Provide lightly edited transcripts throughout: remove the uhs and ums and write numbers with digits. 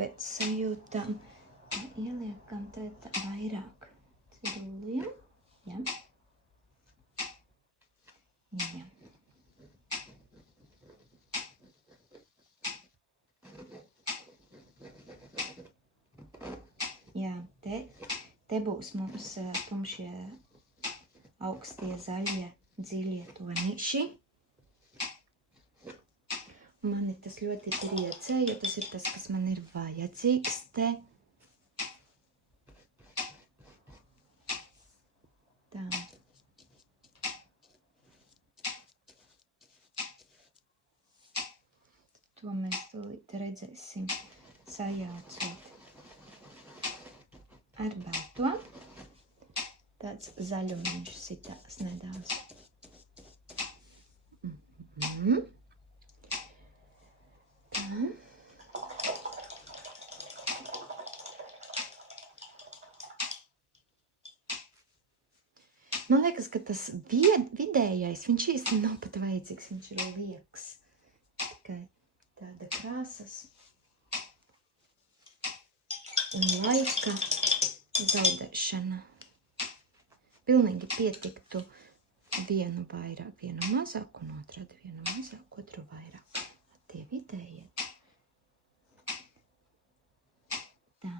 pēc sajūtām. Ieliekam tā vairāk ciruliem. Ja. Ja. Jā, te būs mums tumšie augstie zaļie dziļie tonīši. Mani tas ļoti priecē, jo tas ir tas, kas man ir vajadzīgs te. Tā. To mēs tūlīt redzēsim sajaucot ar balto. Tāds zaļumiņš sitās nedaudz. Tā. Man liekas, ka tas vidējais, viņš īsti nav pat vajadzīgs, viņš ir liekas. Tikai tāda krāsas un laika zaudēšana. Pilnīgi pietiktu vienu vairāk, vienu mazāk, un otrādi vienu mazāk, otru vairāk. Tie vidējie. Tā.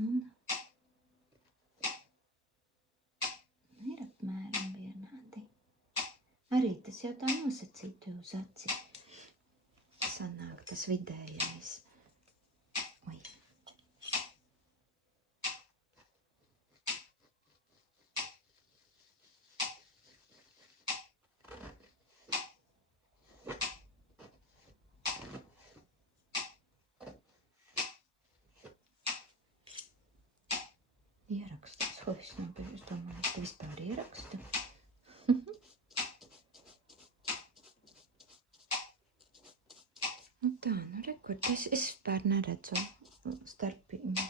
Un ir apmēram vienādi. Arī tas jau tā nosacīti uz aci. Sanāk tas vidējais. Oi. Ierakstos. Es domāju, es te vispār ierakstu. Nu tā, nu rekord, es vispār neredzu starpību.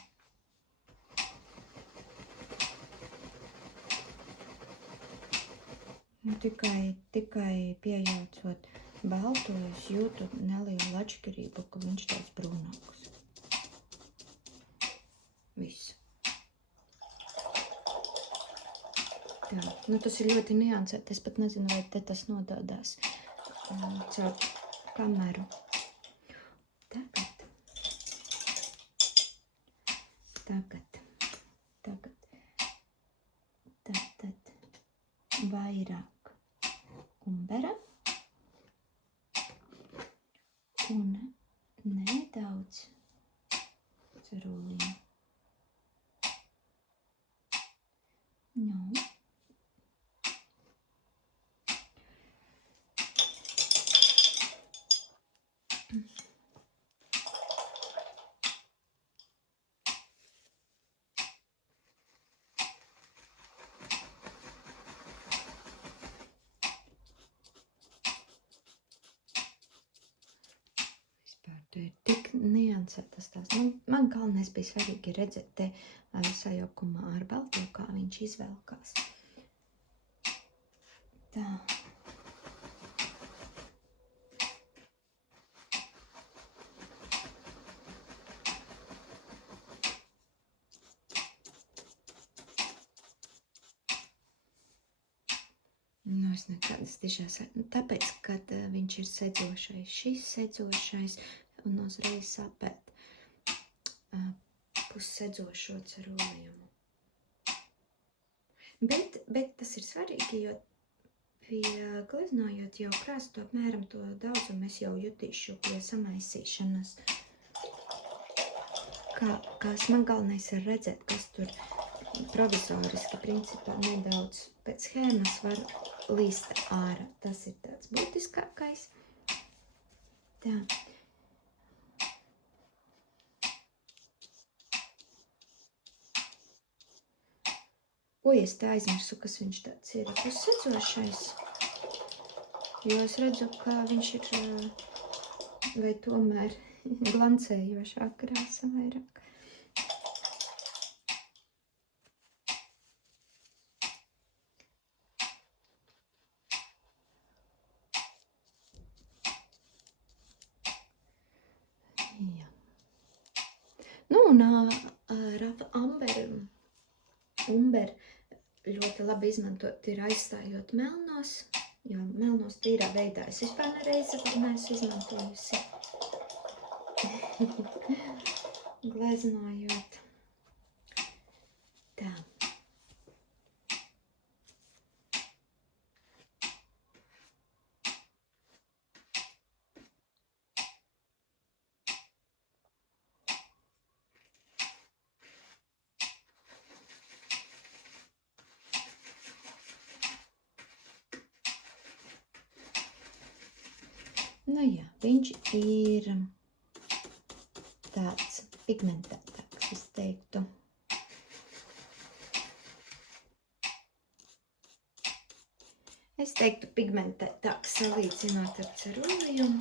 Nu, tikai pieejaucot balto, es jūtu nelielu atšķirību, ka viņš tāds brūnāks. Viss. Tā, nu tas ir ļoti niansēti. Es pat nezinu, vai te tas nodādās caur kameru. Tātad vairāk umbera un nedaudz cerulīnu. Nu. Te ir tik niansētas tās. Man galvenais bija svarīgi redzēt te sajaukumā ar balto, kā viņš izvelkās. Tā. Nu, es nekādas tiešās, tāpēc, kad viņš ir sedzošais, šis sedzošais, un uzreiz sapēt pussedzošo cerulījumu. Bet tas ir svarīgi, jo pie gleznojot jau krāstu apmēram to daudzumu es jau jutīšu pie samaisīšanas. Kas man galvenais ir redzēt, kas tur provizoriski principā nedaudz pēc schēmas var līst ārā. Tas ir tāds būtiskākais. Tā. Oi, es tā aizmirsu, kas viņš tāds ir pussedzošais. Jo es redzu, ka viņš ir vai tomēr glancējošā krāsa vairāk. Nu, un Rafa Umber ļoti labi izmantot ir aizstājot melnos, jo melnos tīrā veidā es vispār nereizi neesmu izmantojusi. Gleznojot. Tā. Nu jā, viņš ir tāds pigmentētāks, es teiktu. Es teiktu pigmentētāks salīdzinot ar cerulijumu.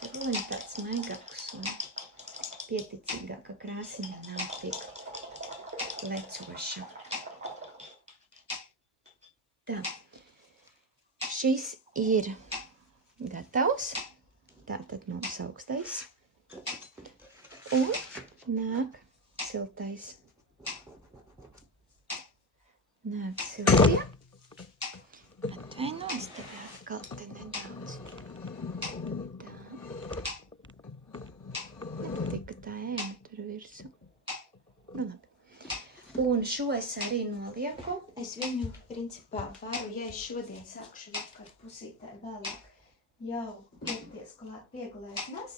Cerulijumu tāds maigāks un pieticīgāka krāsiņa nav tik lecoša. Tā, šis ir gatavs. Tātad mums augstais un nāk siltais. Nāk siltie. Atvainos, tev atkal te nedaudz. Tā. Nepatika tā ēna tur virsū. Nu labi. Un šo es arī nolieku. Es viņu principā varu, ja es šodien sākšu vakar pusītē vēlāk jau ķerties klāt pie gleznas,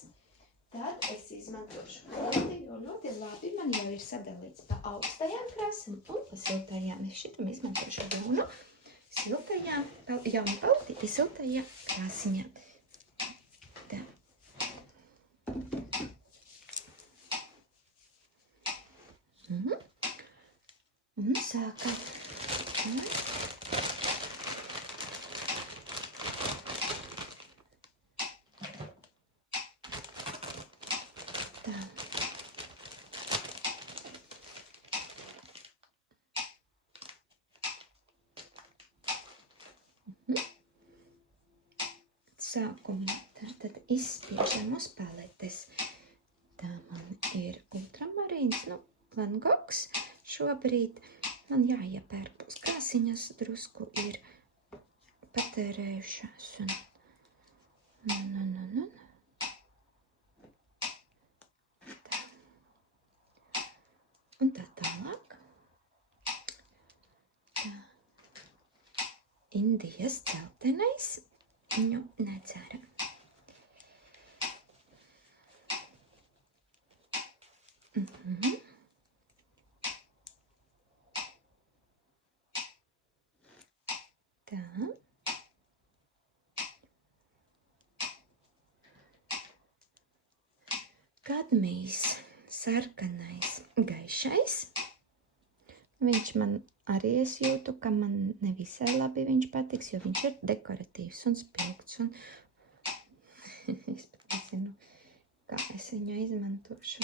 tad es izmantošu ļoti labi. Man jau ir sadalīts pa augstajām krāsām un pa siltajām. Es šitam izmantošu jaunu siltajām, jaunu paltīti siltajām krāsiņām. Tā. Un sākam. Sākumā tad izspiežam uz paletes. Tā man ir ultramarīns, Van Gogs šobrīd. Man jāiepērk uz krāsiņas, drusku ir patērējušās. Tā. Un tā tālāk. Tā. Indijas dzeltenais. Viņu neceram. Tā. Kadmijs, sarkanais, gaišais. Viņš man arī es jūtu, ka man nevisai labi viņš patiks, jo viņš ir dekoratīvs un spilgts. Un es pat nezinu, kā es viņu izmantošu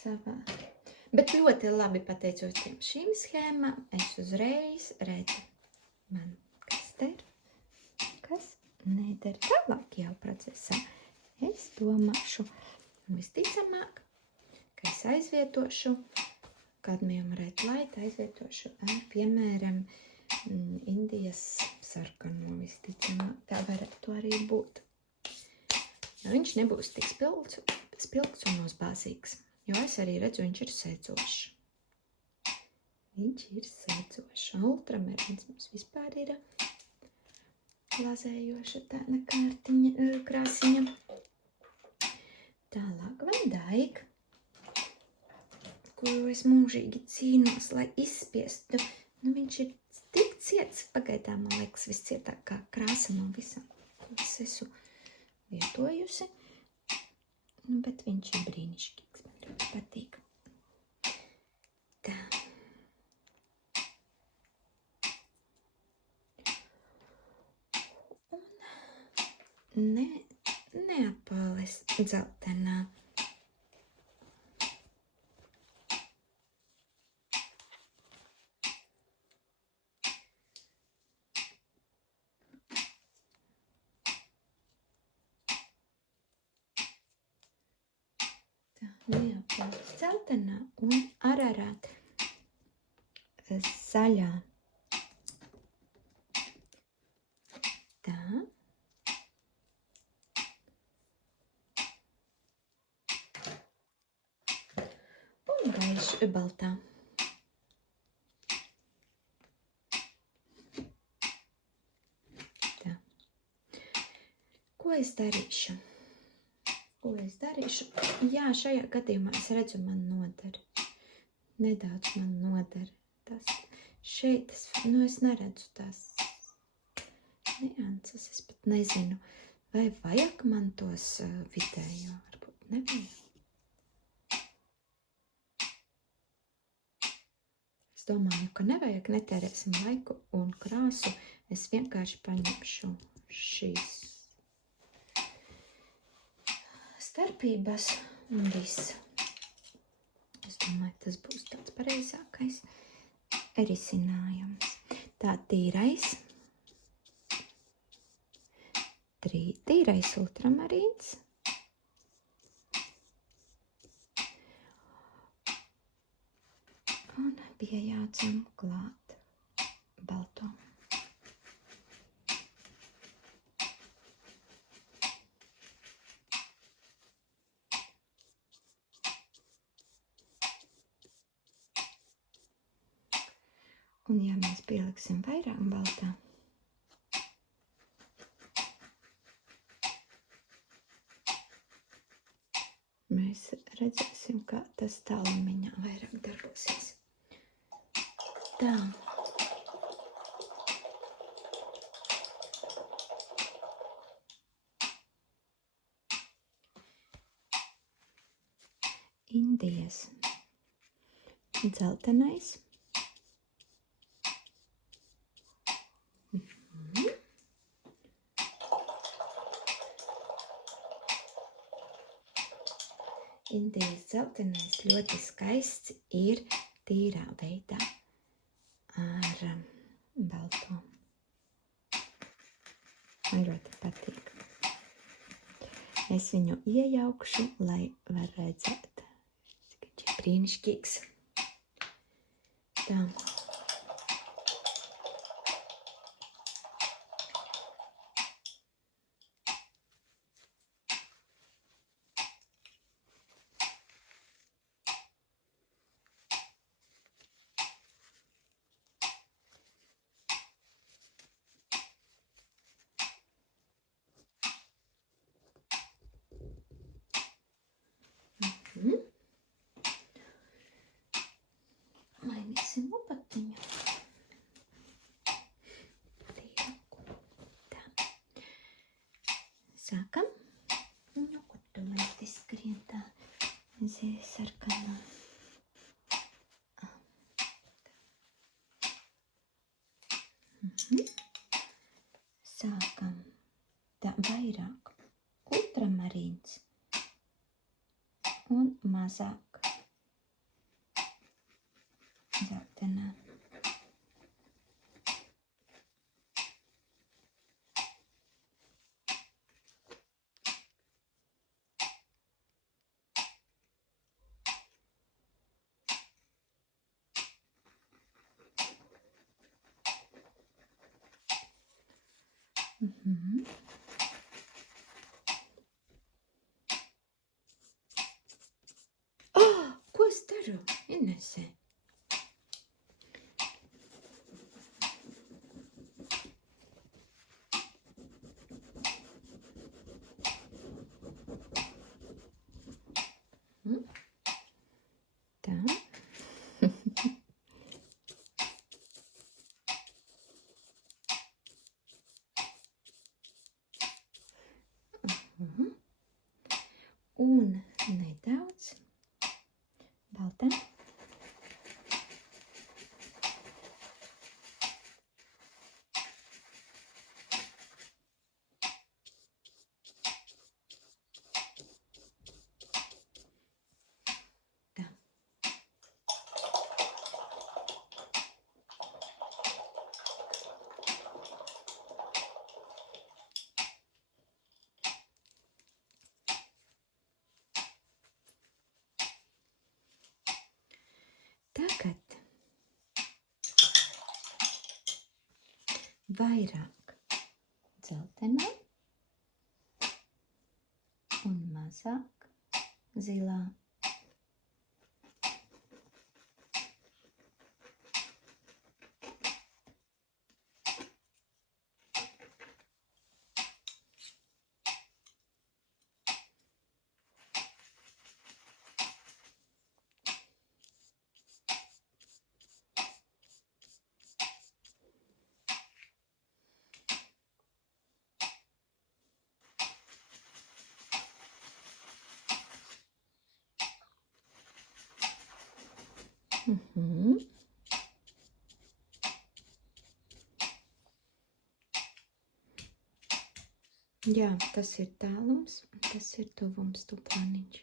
savā. Bet ļoti labi pateicoties šīm schēmām, es uzreiz redzu man, kas neder tālāk jau procesā. Es domāšu, visticamāk, ka es aizvietošu kadmijum red light, aizvietošu ar, piemēram, Indijas sarkano, visticamāk. Tā varētu arī būt. Jo viņš nebūs tik spilgts un uzbāzīgs. Jo es arī redzu, viņš ir sēdzošs. Viņš ir sēdzošs. Ultramarīns mums vispār ir glazējoša tāda krāsiņa. Tālāk Van Dyke, kuru es mūžīgi cīnos, lai izspiestu. Viņš ir tik ciets, pagaidām, man liekas, viscietākā krāsa no visām, kuras esmu lietojusi. Bet viņš ir brīnišķīgs, man ļoti patīk. Tā. Un Neapāles dzeltenā. Tā, neapvalks dzeltenā un ararāt zaļā. Tā. Un gaiši baltā. Tā. Ko es darīšu? Jā, šajā gadījumā es redzu, man noder. Nedaudz man noder. Tas šeit, es neredzu tās nianses. Es pat nezinu, vai vajag man tos vidējo. Varbūt nevajag. Es domāju, ka nevajag, netērēsim laiku un krāsu. Es vienkārši paņemšu šīs starpības un viss. Es domāju, tas būs tāds pareizākais risinājums. Tā tīrais ultramarīns. Un piejaucam klāt balto. Un ja mēs pieliksim vairāk baltā, mēs redzēsim, kā tas tālumiņā vairāk darbosies. Tā. Indijas dzeltenais. Indijas dzeltenais ļoti skaists ir tīrā veidā ar balto. Man ļoti patīk. Es viņu iejaukšu, lai var redzēt. Viņš ir brīnišķīgs. Tā. Mainīsim lopatiņu. Tīraku. Tā. Sākam. Nu, kur tu man skrien tā sarkanā. Sākam. Tā vairāk ultramarīns un mazāk dzeltenā. Ko es daru, Inese? Tā. Un nedaudz baltā. vairāk dzeltenā un mazāk zilā. Jā, tas ir tālums, tas ir tuvums, tuplāniņš.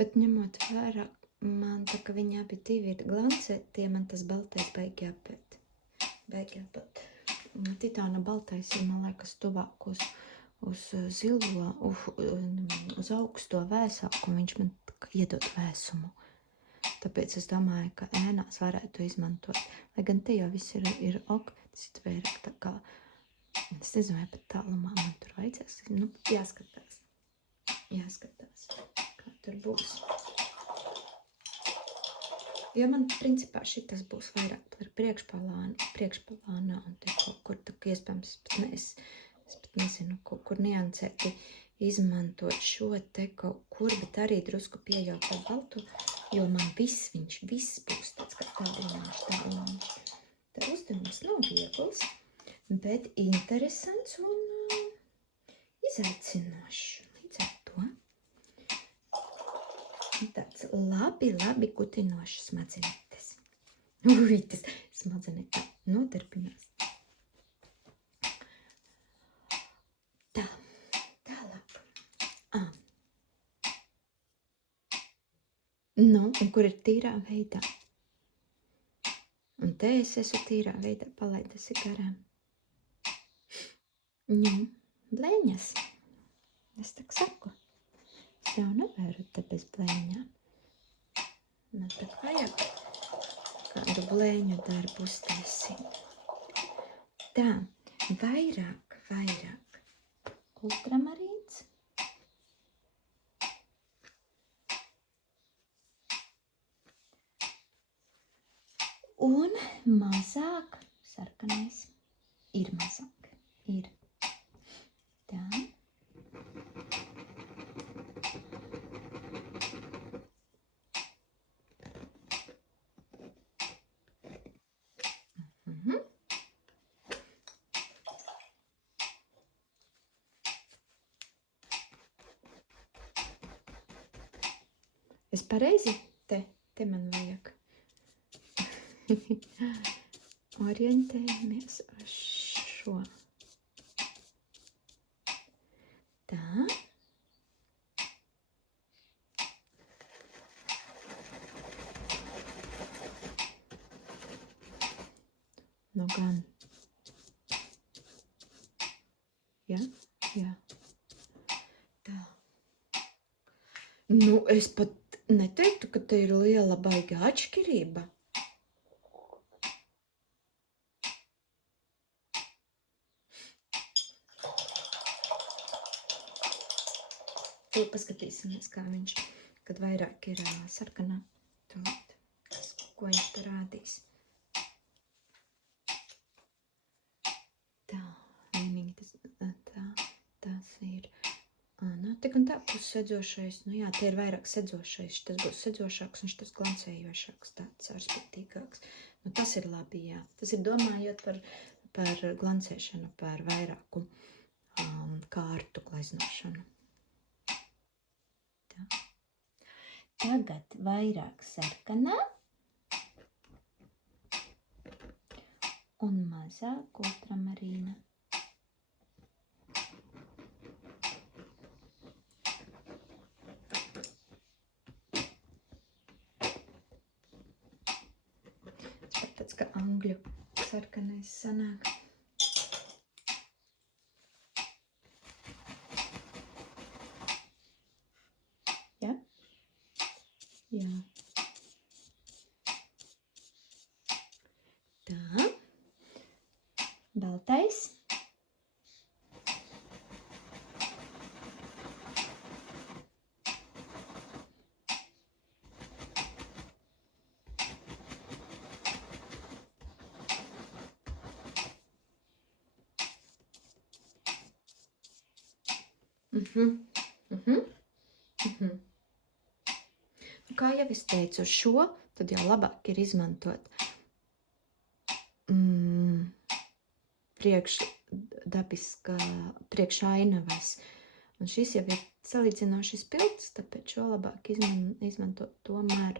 Bet ņemot vērā, man tā, ka viņi abi divi ir glancētie, man tas baltais baigi jāpēt. Titāna baltais ir, man liekas, tuvāk uz zilo, uz augsto vēsāku, un viņš man iedod vēsumu. Tāpēc es domāju, ka ēnās varētu izmantot. Lai gan te jau viss ir ok, tas ir vairāk tā kā, es nezinu, vai pat tālumā man tur vajadzēs. Nu, jāskatās, kā tur būs. Jo man, principā, šitas būs vairāk par priekšplānā un te kaut kur, tā kā iespējams, es pat nezinu, kaut kur niansēti izmantot šo te kaut kur, bet arī drusku pieļaut ar baltu, jo man viss būs tāds kā tālumāš. Tā uzdevums nav viegls, bet interesants un izaicinošs. Līdz ar to tāds labi kutinošs smadzenītes. Tas smadzenīte nodarbinās. Tālāk. Nu, un kur ir tīrā veidā? Un te es esmu tīrā veidā palaidusi garām. Blēņas. Es tak saku. Es jau nevaru te bez blēņām. Man tak vajag kādu blēņu darbu uztaisīt. Tā, vairāk. Ultramarīns. Un mazāk sarkanais. Ir mazāk. Ir. Tā. Es pareizi? Te man vajag. Orientējamies uz šo. Tā. Nu gan. Jā. Tā. Nu, es pat neteiktu, ka te ir liela baiga atšķirība. Paskatīsimies, kā viņš, kad vairāk ir sarkanā. Ko viņš parādīs. Tā, vienīgi tas ir. Tik un tā būs sedzošais. Nu jā, te ir vairāk sedzošais. Tas būs sedzošāks un šitas glancējošāks, tāds ārspītīgāks. Nu tas ir labi, jā. Tas ir domājot par glancēšanu, par vairāku kārtu gleznošanu. Tā. Tagad vairāk sarkanā un mazāk ultramarīna. Tāds kā angļu sarkanais sanāk. Ja? Jā. Tā. vietais. Kā jau es teicu, šo tad jau labāk ir izmantot priekšainavas. Un šis jau ir salīdzinoši spilgts, tāpēc šo labāk izmantot tomēr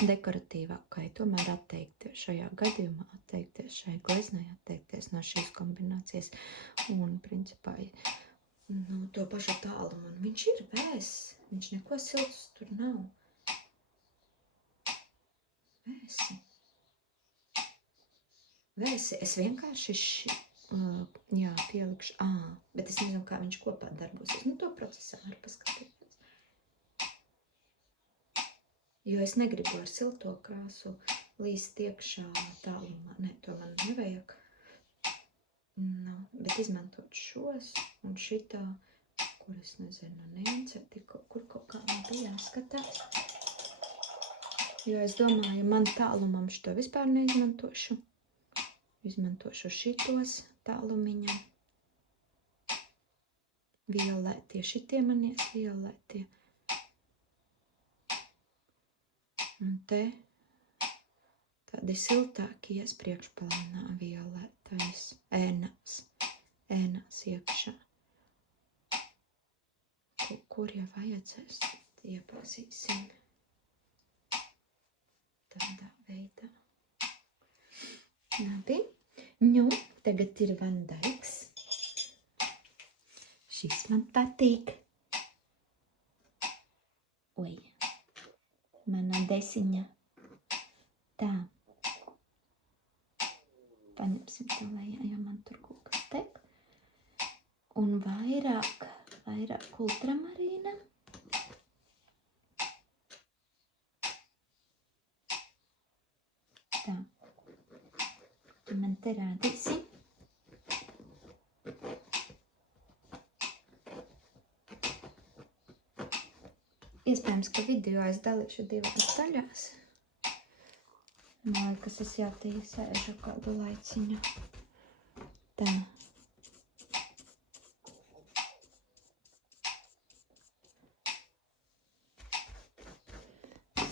dekoratīvākai, tomēr atteikties šajā gadījumā, atteikties šai gleznai, atteikties no šīs kombinācijas un principā to pašu tālumu. Un viņš ir vēss, viņš neko silts tur nav. Vēsi. Es vienkārši pielikšu, bet es nezinu, kā viņš kopā darbosies. To procesā var paskatīties. Jo es negribu ar silto krāsu līst iekšā tālumā. Nē, to man nevajag. Bet izmantot šos un šitā, kur es nezinu, neiecepti, kur kaut kā man bija jāskatās. Jo es domāju, man tālumam šito vispār neizmantošu. Izmantošu šitos tālumiņam. Violetie, šitie manies violetie. Un te tādi siltākies priekšplānā violetais, ēnās iekšā. Kur jau vajadzēs, iepazīsim tādā veidā. Labi. Tagad ir Van Dijks. Šis man patīk. Oi, mana desiņa. Tā. Paņemsim to lejā, jo man tur kaut kas tek. Un vairāk ultramarīna. Tā. Tu man te rādīsi. Iespējams, ka video es dalīšu divās daļās. Man liekas, es jau tī sēžu kādu laiciņu. Tā.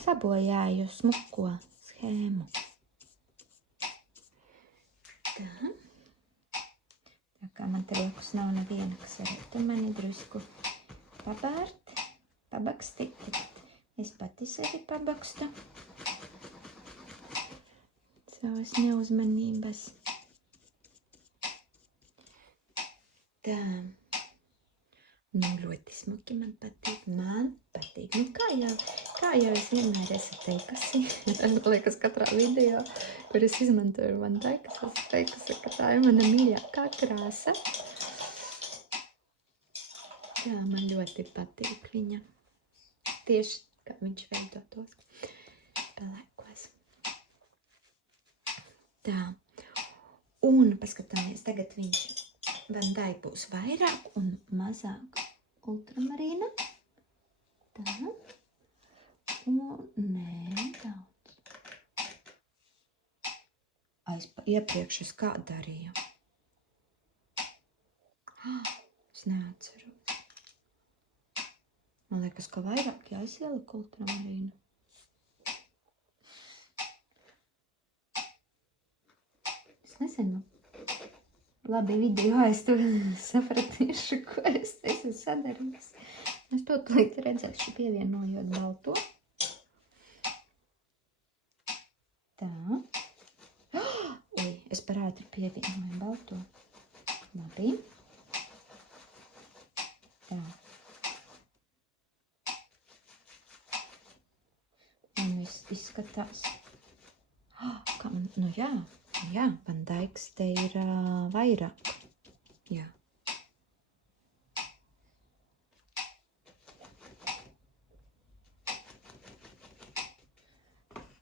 Sabojāju smuko schēmu. Tā kā man te liekas nav neviena, kas varētu mani drusku pabakstīt. Es pati sevi pabakstu. Savas neuzmanības. Tā. Ļoti smuki man patīk. Kā jau es vienmēr esmu teikusi. Liekas, katrā video, kur es izmantoju Van Dijks, es teikusi, ka tā ir mana mīļākā krāsa. Tā, man ļoti patīk viņa. Tieši kā viņš veido tos pelēkos. Tā. Un paskatāmies, tagad viņš Van Dijk būs vairāk un mazāk ultramarīna. Tā. Un daudz. Iepriekš es kā darīju. Es neatceros. Man liekas, ka vairāk jāieliek ultramarīnu. Es nezinu. Labi, video es to sapratīšu, ko es esmu sadarījis. Es to tūlīt redzēšu, pievienojot balto. Tā. Oi, es par ātri pievienoju balto. Labi. Tā. Un viss izskatās. Kā man, jā, Van Dijks te ir vairāk. Jā.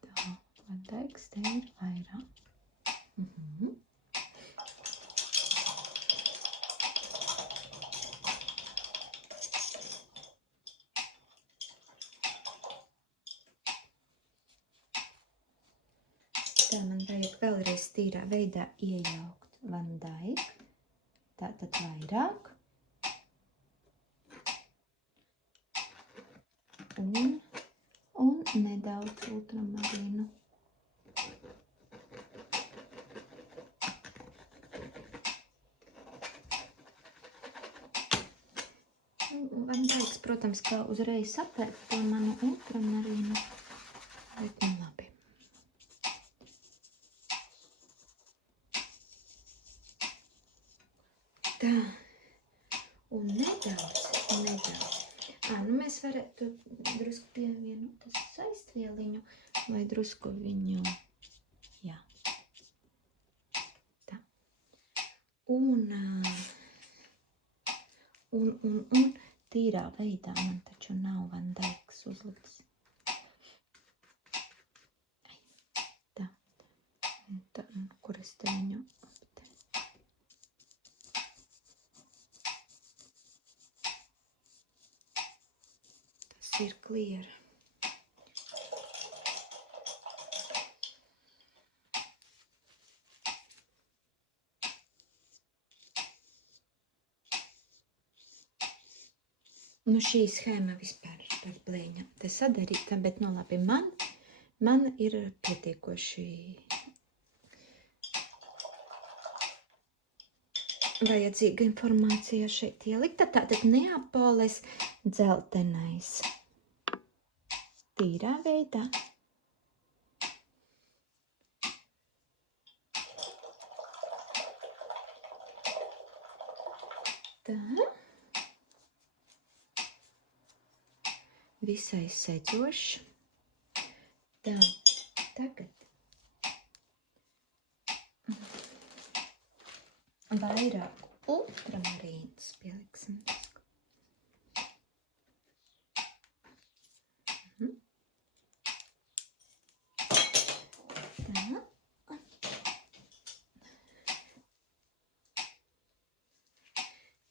Tā, Van Dijks te ir vairāk. tīrā veidā iejaukt Van Dijk, tātad vairāk. Un nedaudz ultramarīnu. Van Dijks, protams, kā uzreiz sapēt to manu ultramarīnu, bet nu labi. Tā, un nedaudz. Nu mēs varētu drusku pievienot tas saistvieliņu, vai drusku viņu, jā, tā. Un tīrā veidā man taču nav Van Dijks uzlikts. Tā, kur es te viņu ir clear. Nu šī schēma vispār par blēņa te sadarīta, bet nu labi, man ir pietiekoši vajadzīga informācija šeit ielikta. Tātad Neapoles dzeltenais. Tīrā veidā. Tā. Visai seģošs. Tā. Tagad. Vairāk ultramarīnas pieliksim.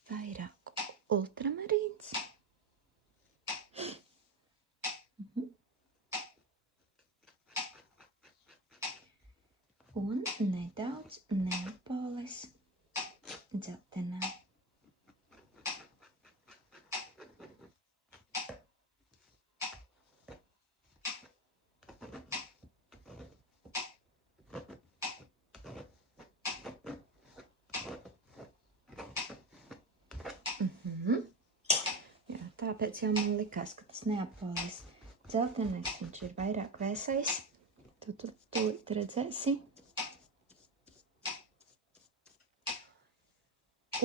Vairāk ultramarīns. Un nedaudz Neapoles dzeltenā. Jā, tāpēc jau man likās, ka tas Neapoles dzeltenais, viņš ir vairāk vēsais. Tu redzēsi.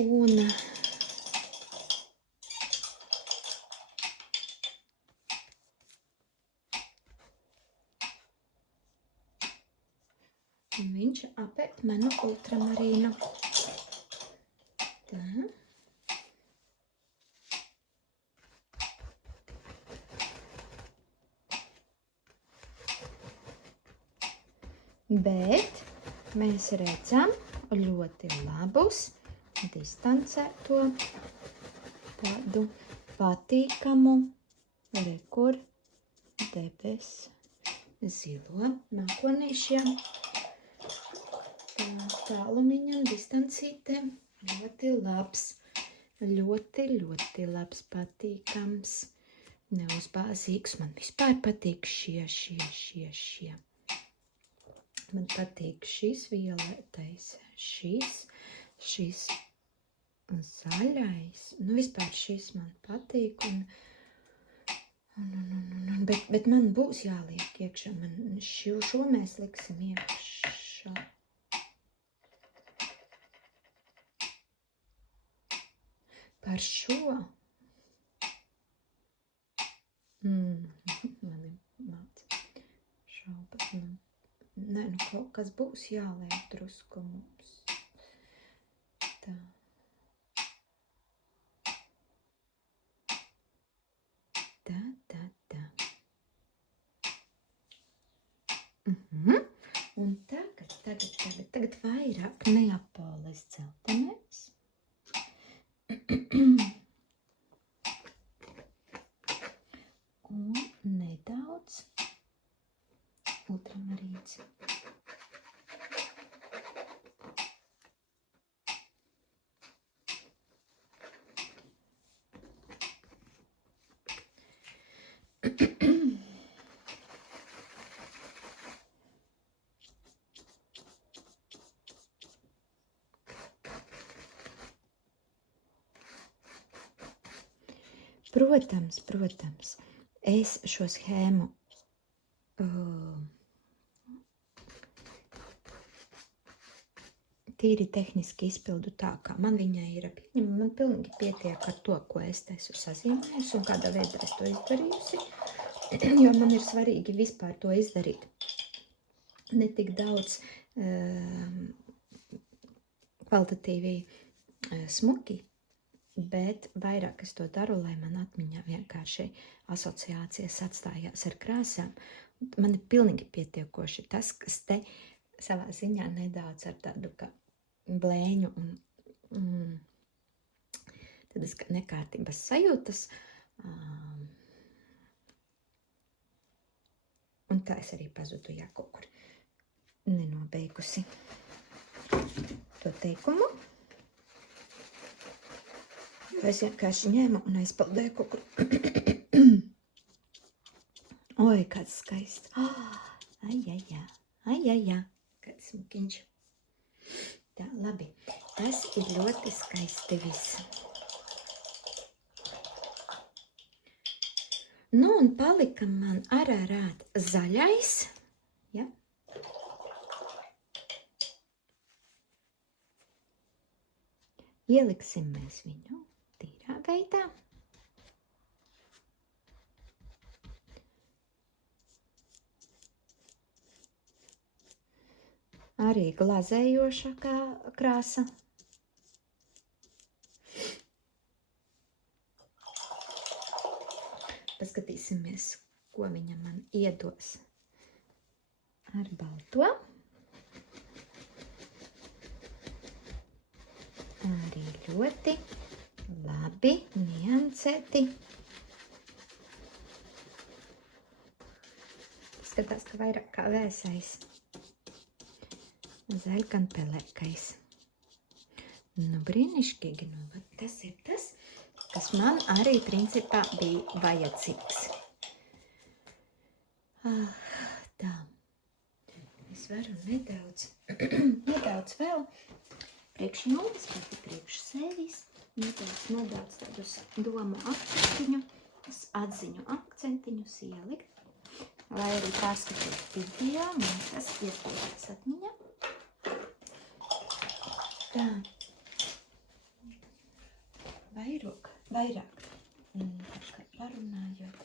Un viņš apēd manu ultramarīnu. Tā. Bet mēs redzam ļoti labus distancēto tādu patīkamu rekur debes zilo mākonīšiem. Tālumiņam distancītēm ļoti labs, ļoti labs, patīkams, neuzbāzīgs. Man vispār patīk šie. Man patīk šis violetais, šis zaļais. Nu, vispār šis man patīk. Bet man būs jāliek iekšā. Šo mēs liksim iekšā. Par šo. Man ir māc šaubas. Nē, nu kaut kas būs jāliek drusku mums. Tā. Tā. Un tagad vairāk Neapoles dzeltenais. Un nedaudz ultramarīns. Protams, es šo schēmu tīri tehniski izpildu tā, kā man viņai ir pieņemama. Man pilnīgi pietiek ar to, ko es esmu sazīmējusi un kādā veidā es to izdarījusi, jo man ir svarīgi vispār to izdarīt. Ne tik daudz kvalitatīvi smuki, bet vairāk es to daru, lai man atmiņā vienkārši asociācijas atstājās ar krāsām. Man ir pilnīgi pietiekoši tas, kas te savā ziņā nedaudz ar tādu kā blēņu un tādas nekārtības sajūtas. Un tā es arī pazudu, jā, kaut kur nenobeigusi to teikumu. Es vienkārši ņēmu un aizpildēju kaut kur. Oi, kāds skaists. Ai, kāds smukiņš. Tā, labi. Tas ir ļoti skaisti viss. Nu, un palika man arārāt zaļais. Ja? Ieliksim mēs viņu tīrā veidā. Arī glazējoša krāsa. Paskatīsimies, ko viņa man iedos ar balto. Arī ļoti labi niansēti. Skatās, ka vairāk kā vēsais. Zaļkan pelēkais. Nu, brīnišķīgi. Nu, tas ir tas, kas man arī principā bija vajadzīgs. Tā. Es varu nedaudz vēl priekš jums, bet priekš sevis, nedaudz tādus domu akcentiņus, atziņu akcentiņus ielikt, lai arī pārskatīt video, man tas iespējams atmiņā. Tā. Vairāk parunājot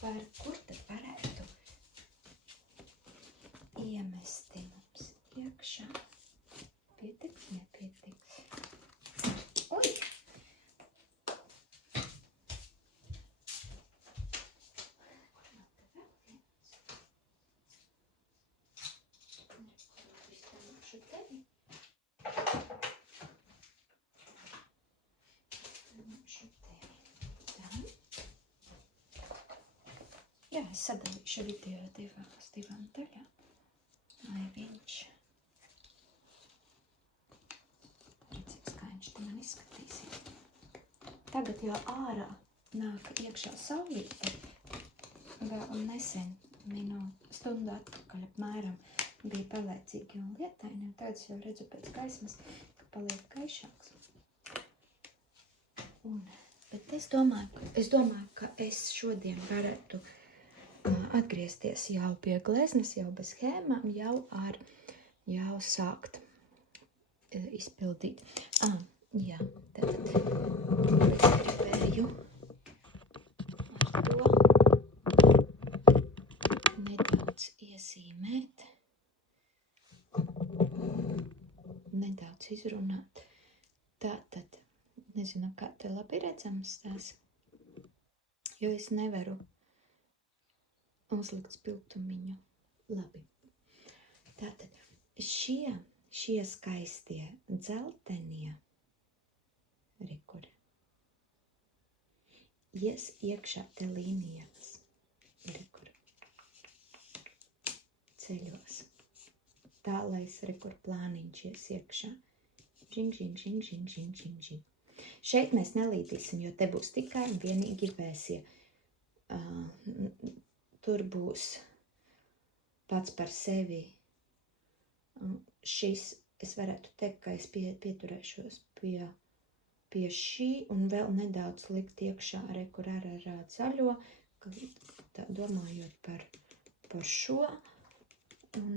par kur tad varētu iemesti mums iekšā. Pietiks, nepietiks. Ui! Jā, es sadalīšu video divām daļām, lai viņš redzēs, kā viņš te man izskatīsies. Tagad jau ārā nāk iekšā saulīte, vēl nesen stundu atpakaļ apmēram bija pelēcīgi un lietaini, un tagad es jau redzu pēc gaismas, ka paliek gaišāks. Bet es domāju, ka es šodien varētu atgriezties jau pie gleznes, jau bez schēmām, jau sākt izpildīt. Jā, tad gribēju ar to nedaudz iezīmēt, nedaudz izrunāt. Tātad, nezinu, kā te labi redzams tās, jo es nevaru uzlikt spilgtumiņu. Labi. Tātad šie skaistie dzeltenie rekuri ies iekšā te līnijās rekur ceļos. Tā, lai rekur plāniņš ies iekšā Žing. Šeit mēs nelīdīsim, jo te būs tikai un vienīgi vēsie. Tur būs pats par sevi. Šis, es varētu teikt, ka es pieturēšos pie šī un vēl nedaudz likt iekšā kur ar zaļo, domājot par šo un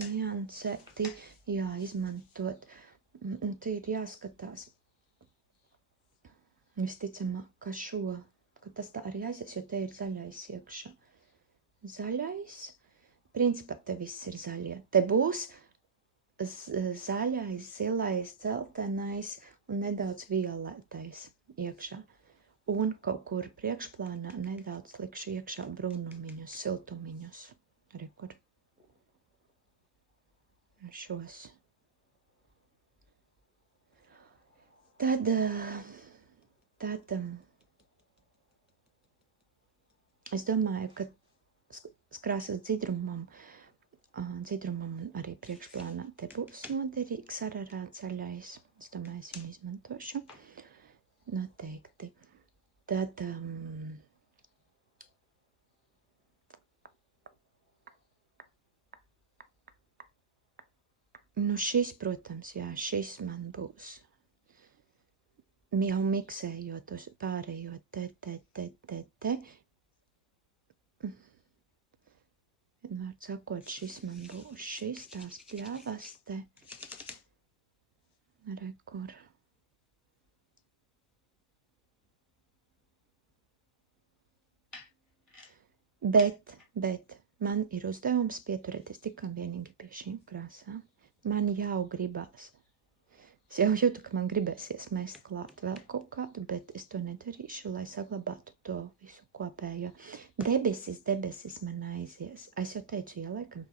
niansēti izmantot. Te ir jāskatās visticamāk, ka tas tā arī aizies, jo te ir zaļais iekšā. Zaļais, principā te viss ir zaļie. Te būs zaļais, zilais, dzeltenais un nedaudz violetais iekšā. Un kaut kur priekšplānā nedaudz likšu iekšā brūnumiņus, siltumiņus. Arī kur šos. Tad es domāju, ka krāsas dzidrumam arī priekšplānā te būs noderīgs ararāts zaļais. Es domāju, es viņu izmantošu. Noteikti. Tad šis, protams, šis man būs jau miksējot uz pārējot te. Vienmēr sakot, šis man būs šis, tās pļāvas te. Rekur. Bet man ir uzdevums pieturēties tikai vienīgi pie šīm krāsām. Man jau gribās. Es jau jūtu, ka man gribēsies mest klāt vēl kaut kādu, bet es to nedarīšu, lai saglabātu to visu kopējo. Debesis man aizies. Es jau teicu, laikam,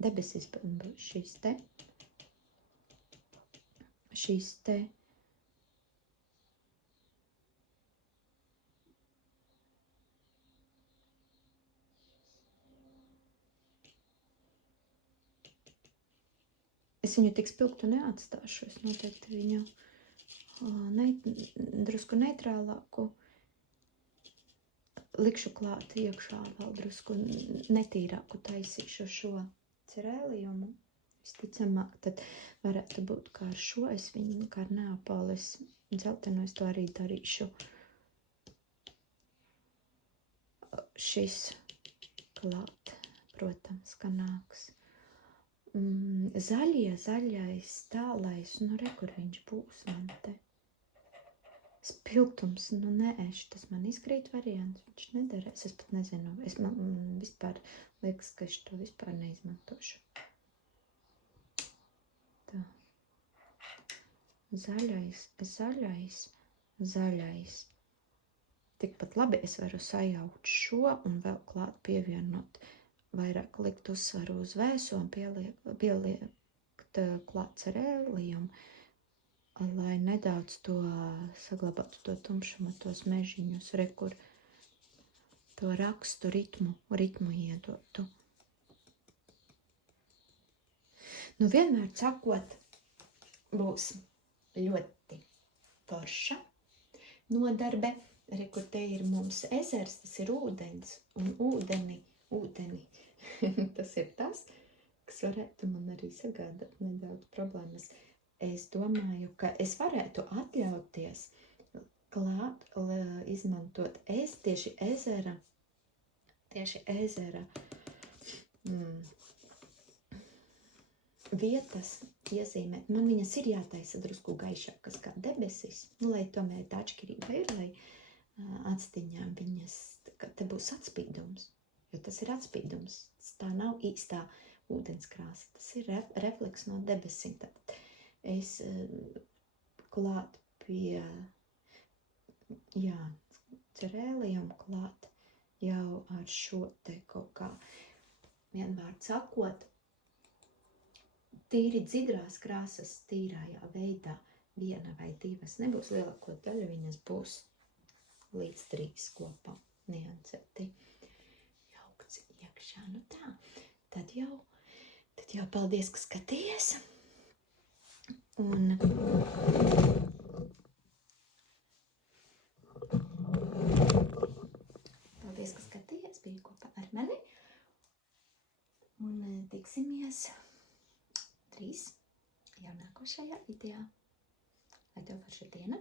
debesis šīs te. Šīs te. Es viņu tik spilgtu neatstāšu, es noteikti viņu drusku neitrālāku likšu klāt iekšā, vēl drusku netīrāku taisīšu šo cerēlijumu. Visticamāk, tad varētu būt kā ar šo, es viņu kā ar Neapoles dzeltenu, es to arī darīšu. Šis klāt, protams, ka nāks. Zaļais, tālais, rekur viņš būs man te. Spilgtums, tas man izkrīt variants, viņš nederēs, es pat nezinu, man vispār liekas, ka es to vispār neizmantošu. Tā. Zaļais. Tikpat labi es varu sajaukt šo un vēl klāt pievienot. Vairāk likt uzsvaru uz vēso un pieliekt klāt cerēlijumu, lai nedaudz to saglabātu to tumšumu, tos mežiņus, rekur to rakstu ritmu iedotu. Vienmēr sakot, būs ļoti forša nodarbe, rekur te ir mums ezers, tas ir ūdens un ūdeni. Tas ir tas, kas varētu man arī sagādāt nedaudz problēmas. Es domāju, ka es varētu atļauties klāt, izmantot tieši ezera vietas iezīmēt. Man viņas ir jātaisa drusku gaišākas kā debesis, lai tomēr tā atšķirība ir, lai atstiņām viņas, ka te būs atspīdums. Jo tas ir atspīdums, tā nav īstā ūdenskrāsa, tas ir refleks no debesīm. Es klāt pie, cerēlijumu klāt jau ar šo te kaut kā, vienmēr sakot, tīri dzidrās krāsas tīrājā veidā, viena vai divas, nebūs lielāko daļu, viņas būs līdz 3 kopā niansēti. Iekšā, tā. Tad jau paldies, ka skaties. Un tiekamies drīz jau nākošajā video. Lai tev forša diena!